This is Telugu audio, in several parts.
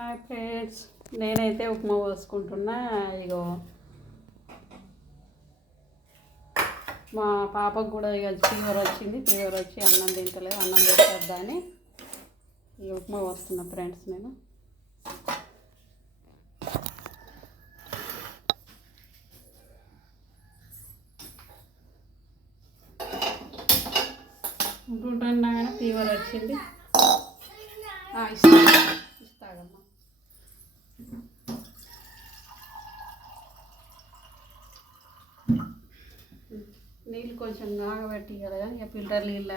హాయ్ ఫ్రెండ్స్, నేనైతే ఉప్మా పోసుకుంటున్నా. ఇగో మా పాపకు కూడా ఇక ఫీవర్ వచ్చి అన్నం తింటలేదు. అన్నం పెట్టద్దని ఈ ఉప్మా పోస్తున్నా ఫ్రెండ్స్. నేను ఉంటుంటున్నా కానీ ఫీవర్ వచ్చింది. ఇస్తాగమ్మా. నీళ్ళు కొంచెం కాగబెట్టి కదా, ఇక ఫిల్టర్ నీళ్ళు.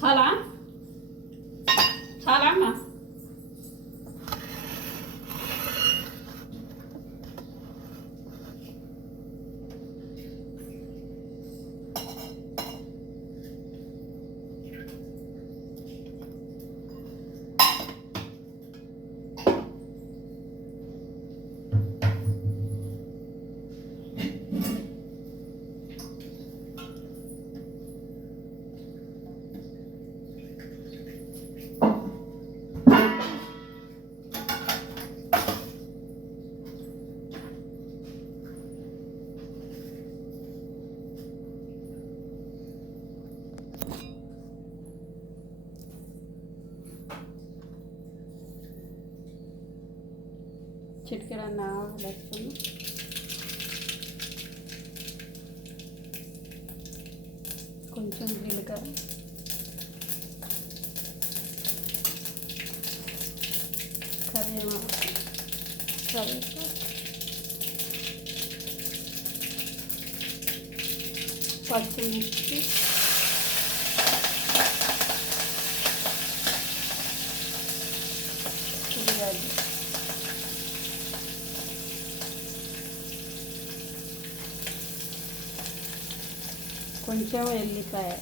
చాలా చాలా అమ్మా. చిటికెడన్న వేసుకుని కొంచెం జీలకర్ర, కరివేపాకు, పచ్చిమిర్చి, ఉల్లిగడ్డ, కొంచెం ఎల్లిపాయ,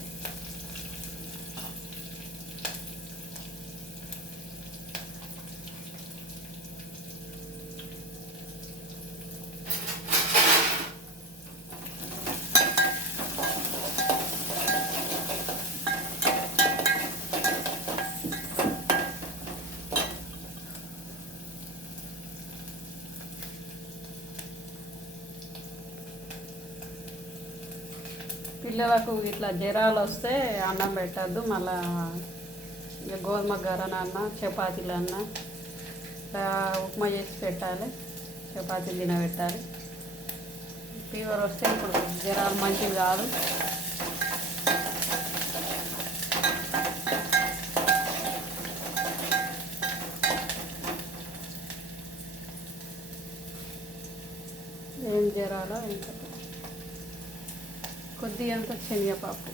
పిల్లలకు ఇట్లా జ్వరాలు వస్తే అన్నం పెట్టద్దు. మళ్ళా ఇక గోధుమ గరనన్నా చపాతీలన్నా ఉప్మా చేసి పెట్టాలి, చపాతీలు తినబెట్టాలి. ఫీవర్ వస్తే ఇప్పుడు జ్వరాలు మంచివి కాదు. ఏం జ్వరాలో ఇంకా కొద్దిగా శనగపప్పు.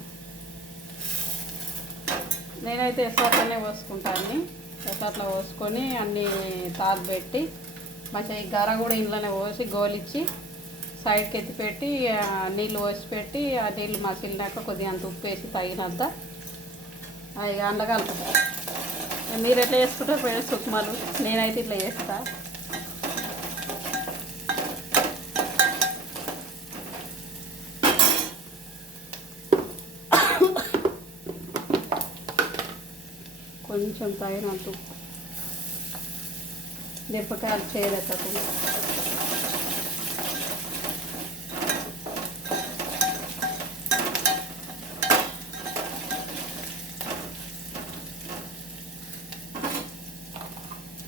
నేనైతే ఎసట్లనే పోసుకుంటాను. ఎసట్లో పోసుకొని అన్నీ తాగబెట్టి మంచిగా ఈ గర కూడా ఇంట్లోనే పోసి గోలిచ్చి సైడ్కి ఎత్తిపెట్టి నీళ్ళు పోసి పెట్టి ఆ నీళ్ళు మసిలినాక కొద్దిగా అంత ఉప్పు వేసి తగినంత ఇక అందులో కలుపుతాను. మీరు ఎట్లా చేసుకుంటారు ఫ్రెండ్స్ ఉప్మాలు? నేనైతే ఇట్లా చేస్తాను. కొంచెం తగినంత ఉప్పు, మిరపకాయలు చేదెక్కకుండా.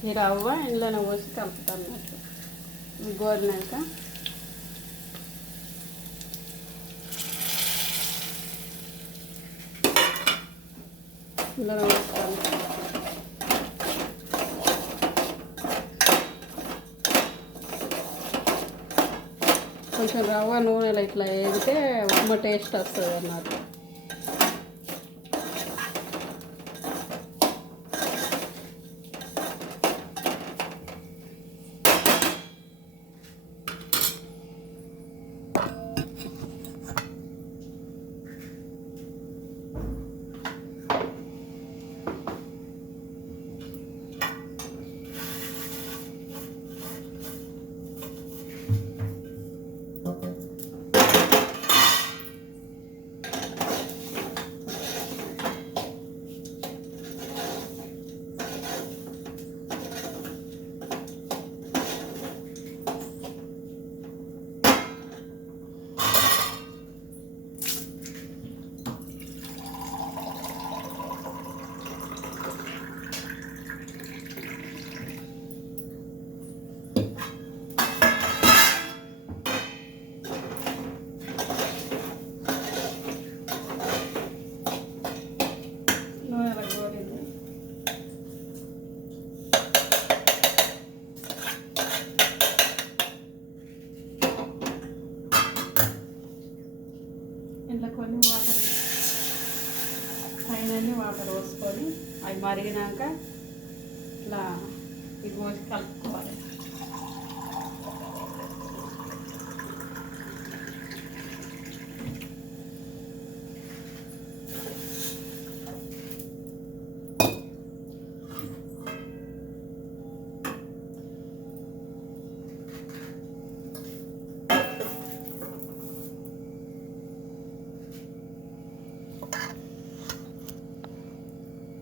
ఈ రవ్వ ఇంట్లోనే పోసి కలుపుతాను. గోరినాక ఇందులో వేస్తాను. కొంచెం రవ్వ నూనెలో ఇట్లా వేగితే ఉప్మా టేస్ట్ వస్తుంది అన్నమాట. ఇంట్లో కొన్ని వాటర్ పైన వాటర్ పోసుకొని అవి మరిగినాక ఇట్లా ఇది పోసి కలుపుకోవాలి.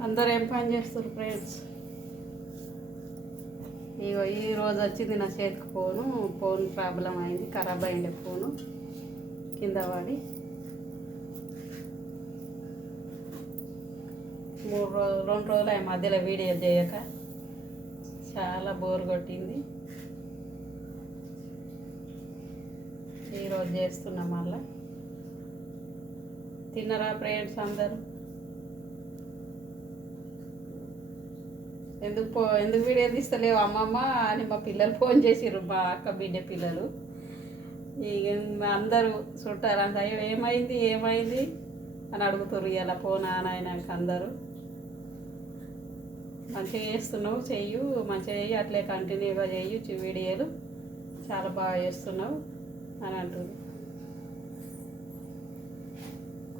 అందరూ ఏం పని చేస్తారు ఫ్రెండ్స్? ఇగో ఈరోజు వచ్చింది నా చేతికి ఫోన్ ప్రాబ్లం అయింది, ఖరాబ్ అయింది ఫోను కింద పడి. 2 రోజులు అయ్యి మధ్యలో వీడియో చేయక చాలా బోర్ కొట్టింది. ఈరోజు చేస్తున్నా మళ్ళా. తిన్నరా ఫ్రెండ్స్ అందరూ? ఎందుకు వీడియో తీస్తలేవు అమ్మమ్మ అని మా పిల్లలు ఫోన్ చేసిర్రు, మా అక్క బిడ్డ పిల్లలు. ఇక అందరూ చుట్టారు అంత అయ్యో ఏమైంది అని అడుగుతారు. ఇలా ఫోనా నాయనాక అందరూ మంచిగా చేస్తున్నావు, చెయ్యు మంచిగా చెయ్యి, అట్లే కంటిన్యూగా చెయ్యు వీడియోలు, చాలా బాగా చేస్తున్నావు అని అంటారు.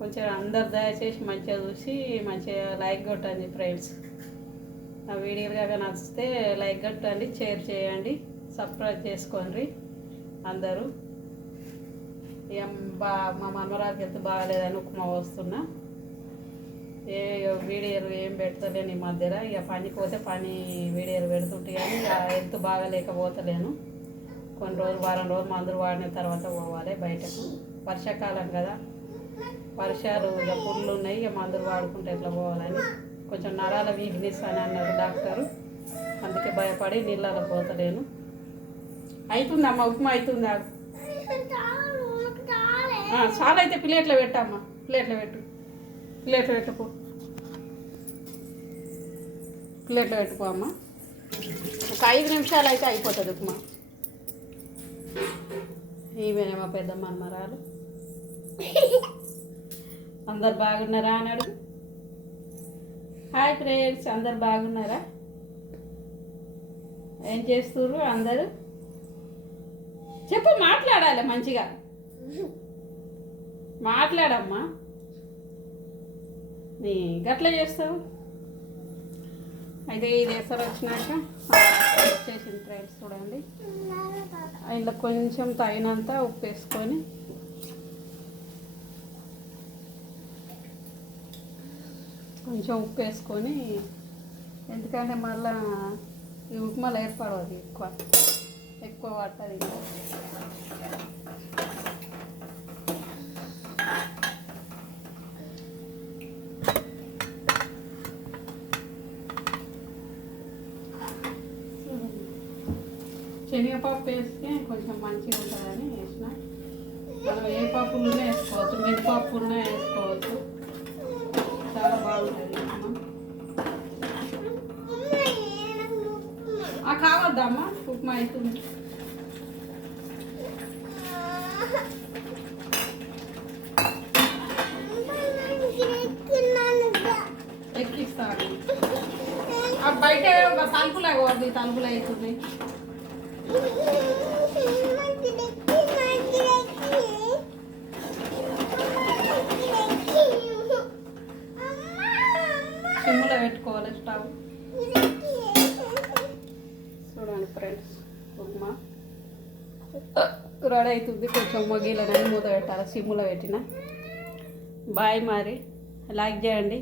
కొంచెం అందరు దయచేసి మంచిగా చూసి మంచిగా లైక్ కొట్టండి ఫ్రెండ్స్. నా వీడియోలు కనుక నచ్చితే లైక్ కొట్టండి, షేర్ చేయండి, సబ్స్క్రైబ్ చేసుకోండి అందరూ. ఇక మా మనవరాలకి ఎంత బాగాలేదని ఉప్మా వస్తున్నా. వీడియోలు ఏం పెడతలేను ఈ మధ్యలో. ఇక పనికి పోతే పని వీడియోలు పెడుతుంటే కానీ ఎంత బాగాలేకపోతలేను. కొన్ని రోజులు వారం రోజులు మందులు వాడిన తర్వాత పోవాలి బయటకు. వర్షాకాలం కదా, వర్షాలు ఇక పుళ్ళు ఉన్నాయి, ఇక మందులు వాడుకుంటే ఎట్లా పోవాలని. కొంచెం నరాల వీక్నెస్ అని అన్నారు డాక్టరు, అందుకే భయపడి నీళ్ళలో పోతలేను. అవుతుందమ్మా ఉప్మా అవుతుందా? చాలా అయితే ప్లేట్లో పెట్టమ్మా, ప్లేట్లో పెట్టుకో, ప్లేట్లో పెట్టుకో అమ్మ. ఒక 5 నిమిషాలు అయితే అయిపోతుంది ఉప్మా. ఈమెనేమో పెద్ద మనమరాలు. అందరు బాగున్నారా అని అడుగు. హాయ్ ఫ్రెండ్స్, అందరు బాగున్నారా? ఏం చేస్తుర్రు అందరూ? చెప్పు, మాట్లాడాలి మంచిగా మాట్లాడమ్మా. నీ గట్ల చేస్తావు. అయితే ఇది ఎసరు వచ్చినాక చేసింది ఫ్రెండ్స్ చూడండి. ఇందులో కొంచెం తగినంత ఉప్పు వేసుకొని ఎందుకంటే మళ్ళా ఈ ఉప్మాలు ఏర్పడదు, ఎక్కువ పడుతుంది. శనగపప్పు వేస్తే కొంచెం మంచిగా ఉంటుందని వేసిన. మనం ఏ పప్పులునే వేసుకోవచ్చు, మినపప్పునే వేసుకోవచ్చు, చాలా బాగుంటుంది. కావద్దమ్మా ఉప్మా అవుతుంది. ఎక్కిస్తాను బయట తలుపులే పోద్ది, తలుపులు అవుతుంది. సిమ్లో పెట్టుకోవాలి స్టవ్. చూడండి ఫ్రెండ్స్, ఉప్మా రెడీ అవుతుంది. కొంచెం మొగిలని మూత పెట్టాలి, సిమ్లో పెట్టిన. బాయ్, మరి లైక్ చేయండి.